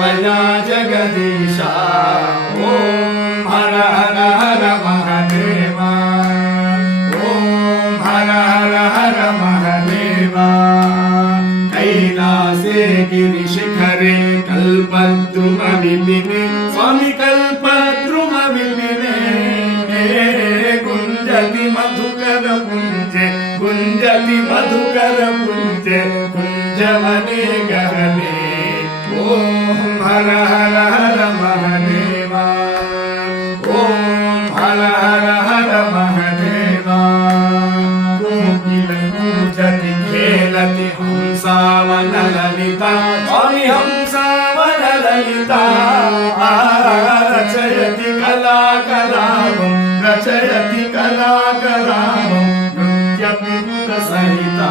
त्वया जगदीशा ॐ हर हर हर महादेव ॐ हर हर हर महादेव कैलासे गिरिशिखरे कल्पद्रुमविपिने स्वामी कल्पद्रुमविपिने गुञ्जति मधुकर पुञ्जे गुञ्जति मधुकर पुञ्जे कुञ्जवने गहने ॐ हर हर हर महादेव ॐ हर हर हर महादेव कोकिल कूजति खेलति हंसावन ललिता स्वामी हंसावन ललिता रचयति कलाकलापं रचयति कलाकलापं नृत्यपि सहिता